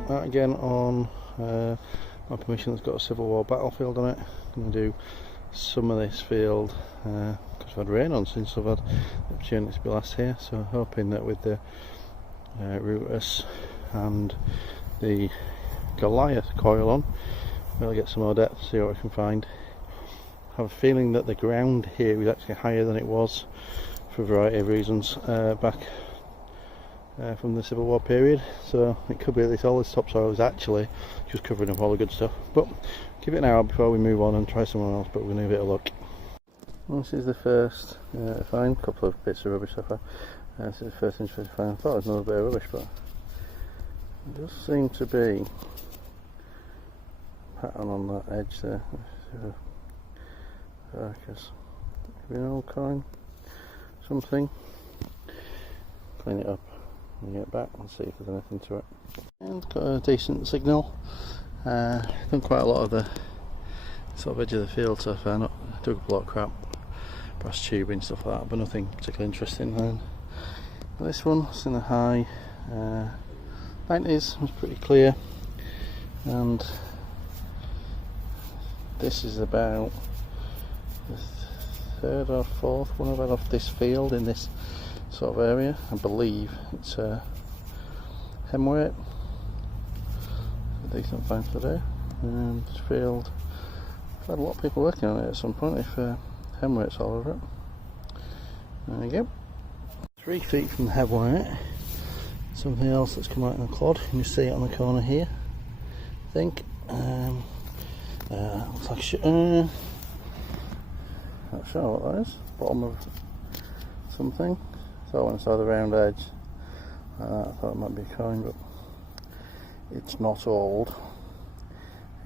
Right, that again on my permission that's got a Civil War battlefield on it. I'm going to do some of this field because I've had rain on since I've had the opportunity to be last here, so hoping that with the Rutus and the Goliath coil on we'll get some more depth, see what we can find. I have a feeling that the ground here is actually higher than it was for a variety of reasons back from the Civil War period, so it could be that all this topsoil is actually just covering up all the good stuff, but give it an hour before we move on and try somewhere else, but we're going to give it a look. This is the first find, a couple of bits of rubbish so far. This is the first interesting find. I thought it was another bit of rubbish, but it does seem to be a pattern on that edge there. Carcass. Maybe an old coin, something. Clean it up and get back and see if there's anything to it. And got a decent signal. Done quite a lot of the sort of edge of the field so far. Not dug up a lot of crap, brass tubing, stuff like that, but nothing particularly interesting. And this one was in the high 90s, was pretty clear, and this is about the third or fourth one I've had off this field in this sort of area. I believe it's hemweight. A decent find for today. This field, I've had a lot of people working on it at some point. If hemweight's all over it. There we go. 3 feet from the hemweight, something else that's come out in the clod. You can see it on the corner here, I think. Looks like not sure what that is. Bottom of something. So when I saw the round edge, I thought it might be a coin, but it's not old.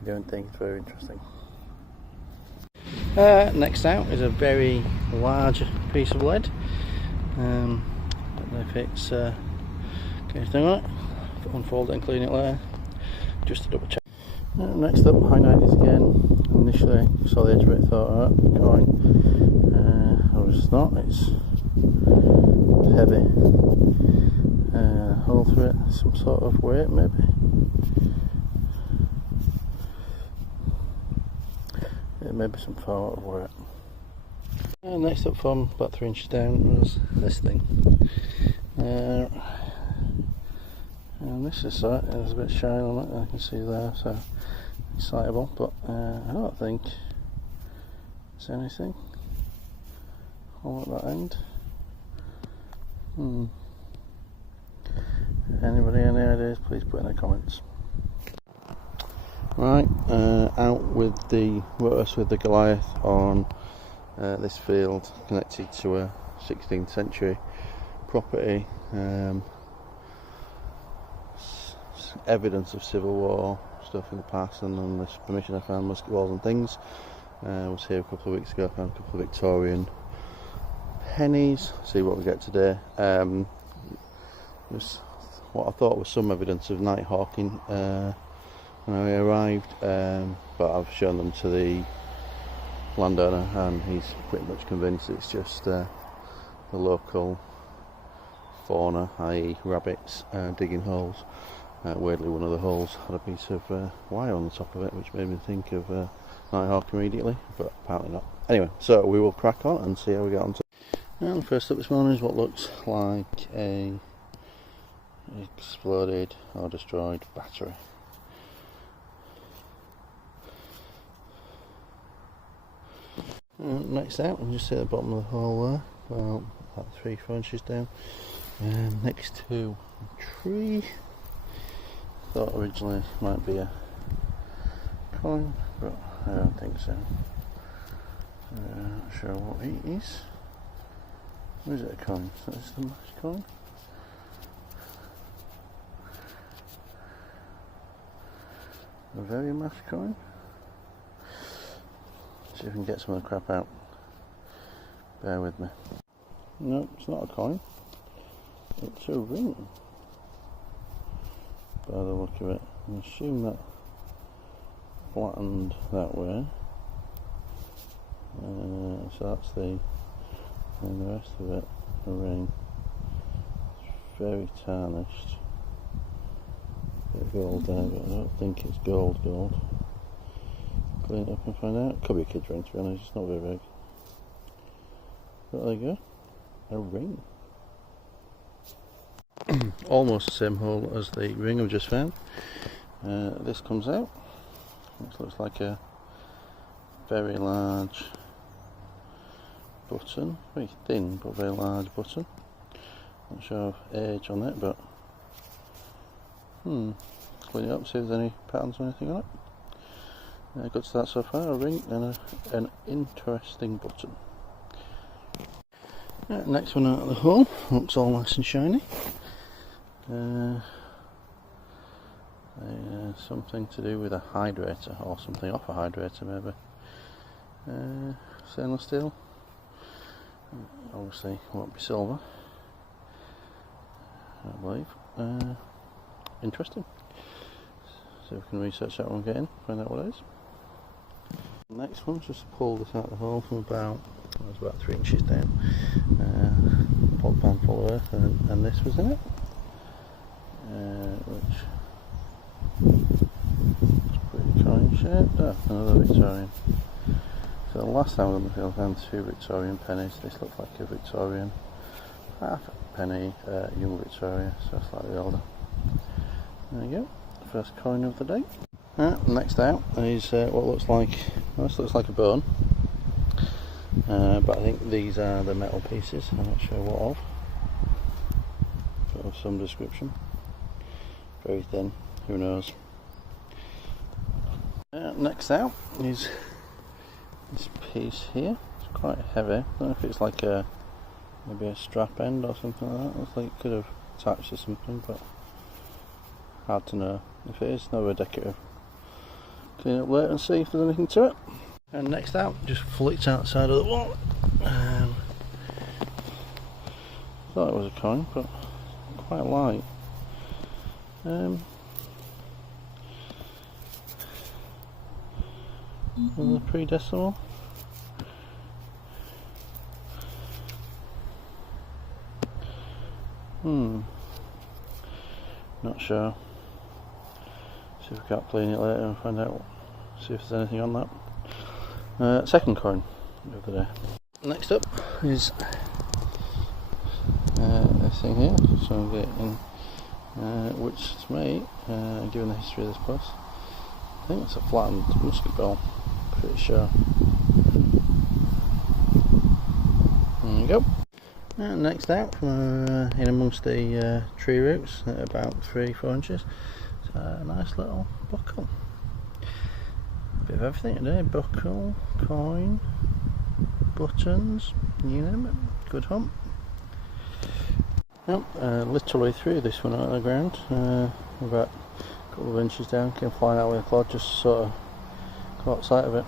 I don't think it's very interesting. Next out is a very large piece of lead. Don't know if it's got anything on it. Unfold it and clean it later, just to double check. Next up, high 90s again. Initially saw the edge of it, thought, oh, coin. It's not, it's heavy. Hole through it, some sort of weight maybe. Yeah, maybe some sort of weight. Next up from about 3 inches down was this thing. And this is it, there's a bit of shine on it, I can see there, so excitable, but I don't think there's anything all at that end. Anybody any ideas, please put in the comments. Right, out with the Rutus with the Goliath on this field, connected to a 16th century property. Evidence of Civil War stuff in the past, and on this permission I found musket balls and things. I was here a couple of weeks ago, I found a couple of Victorian pennies. See what we get today. There's what I thought was some evidence of night hawking when I arrived, but I've shown them to the landowner and he's pretty much convinced it's just the local fauna, i.e. rabbits, digging holes. Weirdly, one of the holes had a piece of wire on the top of it, which made me think of nighthawk immediately, but apparently not. Anyway, so we will crack on and see how we get on to. And first up this morning is what looks like a exploded or destroyed battery. Next out, we can just see at the bottom of the hole there, well, about 3-4 inches down, next to a tree. Thought originally it might be a coin, but I don't think so. Not sure what it is. Or is it a coin? So it's the mash coin. A very mash coin. See if we can get some of the crap out. Bear with me. No, it's not a coin. It's a ring. By the look of it, I assume that flattened that way. So that's and the rest of it, a ring. It's very tarnished, very gold there, but I don't think it's gold. Clean it up and find out. Could be a kid's ring, to be honest, it's not very big. But there you go, a ring. Almost the same hole as the ring I've just found. This comes out. This looks like a very large button, very thin but very large button. Not sure of age on it, but clean it up, see if there's any patterns or anything on it. Good start so far, a ring and an interesting button. Next one out of the hole, looks all nice and shiny. Something to do with a hydrator or something off a hydrator maybe. Stainless steel, obviously won't be silver, I believe. Interesting. So we can research that one again, find out what it is. Next one's just pull this out of the hole from about 3 inches down. Pulled pan full of earth, and this was in it, which is pretty coin shaped. Another Victorian. So the last time on the field I found 2 Victorian pennies. This looks like a Victorian, half a penny, young Victoria, so slightly older. There you go, first coin of the day. Next out is what looks like, well, this looks like a bone, but I think these are the metal pieces. I'm not sure what of, but of some description. Very thin, who knows. Next out is this piece here. It's quite heavy. I don't know if it's like maybe a strap end or something like that. Looks like it could have attached to something, but hard to know. If it is, no decorative. Clean it up later and see if there's anything to it. And next out, just flicked outside of the wall. Thought it was a coin, but quite light. Another pre-decimal. Not sure. See if we can't clean it later and find out. See if there's anything on that. Second coin of the day. Next up is this thing here. So I'm getting, which to me, given the history of this place, I think it's a flattened musket ball. Pretty sure. There you go. Next out, from in amongst the tree roots at about 3-4 inches, it's a nice little buckle. Bit of everything today: buckle, coin, buttons, you name it. Good hump. Yep, literally threw this one out of the ground, about a couple of inches down, came flying out with a clod, just sort of caught sight of it.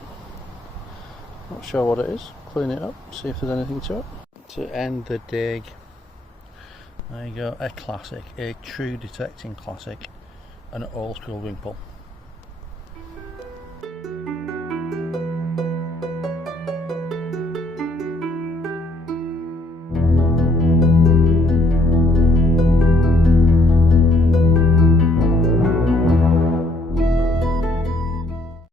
Not sure what it is, clean it up, see if there's anything to it. To end the dig, there you go, a classic, a true detecting classic, an old school ring pull.